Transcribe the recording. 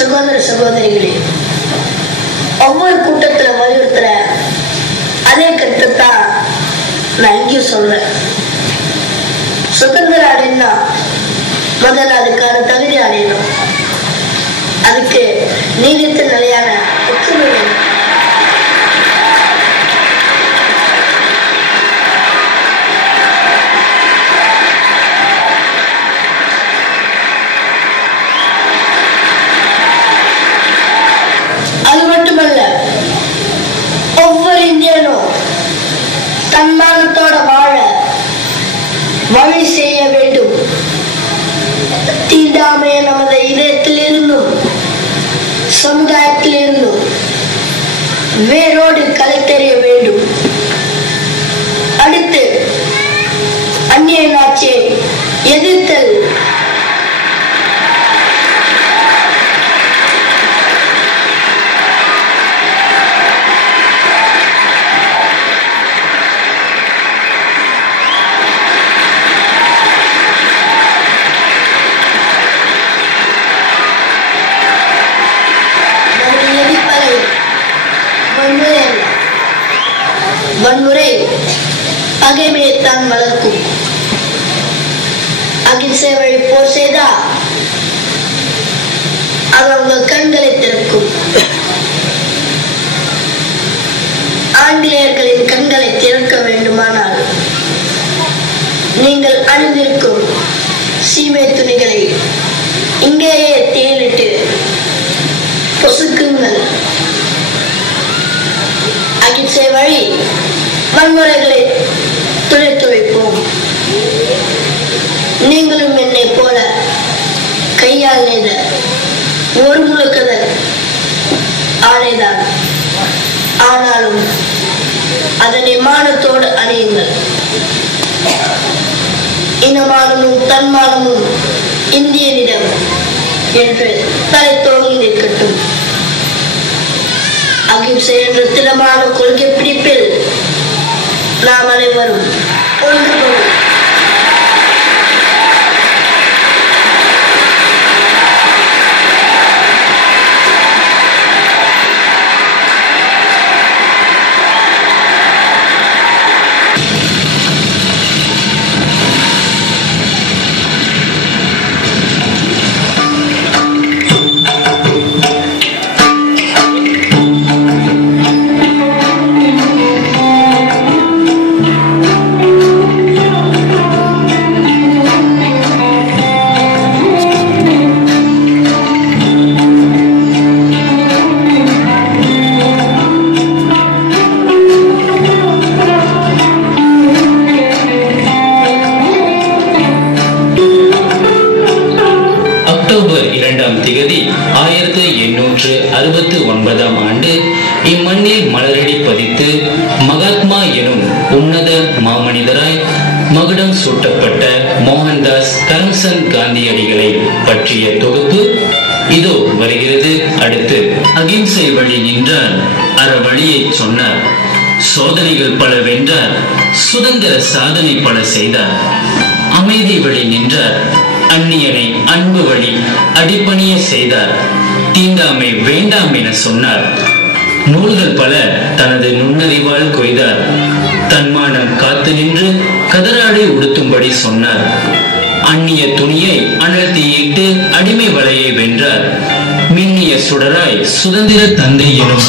சகோதர சகோதரிகளே, ஒவ்வொரு கூட்டத்துல வலியுறுத்துற அதே கருத்தான் நான் இங்கேயும் சொல்றேன். சுதந்திரம் அடையணும்னா முதல்ல அதுக்கான தகுதி அடையணும். அதுக்கு நீடித்த நிலையான ஒற்றுமை வேணும். அது மட்டுமல்ல, ஒவ்வொரு இந்தியனும் தன்மானத்தோட வாழ வழி செய்ய வேண்டும். தீண்டாமைய நமது இதயத்தில் இருந்தும் சமுதாயத்தில் இருந்தும் வேரோடு கலைத்தெறிய வேண்டும். அடுத்து அந்நிய ஆட்சியை எதிர்த்தல். வன்முறை பகைமையைத்தான் வளர்க்கும். அகிம்சை வழி போர் செய்தா அது உங்கள் கண்களை திறக்கும். ஆங்கிலேயர்களின் கண்களை திறக்க வேண்டுமானால் நீங்கள் அணிந்திருக்கும் சீமை துணிகளை இங்கேயே தேயிலிட்டு பொசுக்குங்கள். அகிம்சை வழி வன்முறைகளை துடைத்து வைப்போம். நீங்களும் என்னை போல கையால் நெய்த ஒரு முழுக்கதல் ஆடைதான். ஆனாலும் அதனை மானத்தோடு அணியுங்கள். இனமானமும் தன்மானமும் இந்தியனிடம் என்று தலை தோங்கி நிற்கட்டும். அகிம்சை என்ற திடமான கொள்கை பிடிப்பில் நாம் அனைவரும் ஒன்றுபடும். அக்டோபர் 2ஆம் தேதி 1869 ஆண்டு இம்மண்ணில் மலரடி பதித்து மகாத்மா எனும் உன்னத மாமனிதராய் மகுடம் சூட்டப்பட்ட மோகன்தாஸ் கரம்சந்த் காந்தியடிகளை பற்றிய தொகுப்பு இதோ வருகிறது. அடுத்து அகிம்சை வழி நின்றார், அறவழியை சொன்னார், சோதனைகள் பல வென்றார், சுதந்திர சாதனை பல செய்தார். அமைதி வழி நின்றார், அந்நியனை அன்பு வழி அடிப்பணிய செய்தார். தீண்டாமை வேண்டாம் என சொன்னார். நூல்கள் பல தனது நுண்ணறிவால் கொய்தார். தன்மானம் காத்து நின்று கதராடை உடுத்தும்படி சொன்னார். அந்நிய துணியை அனல் தீயிட்டு அடிமை வலையை வென்றார். மின்னிய சுடராய் சுதந்திர தந்தை எனும்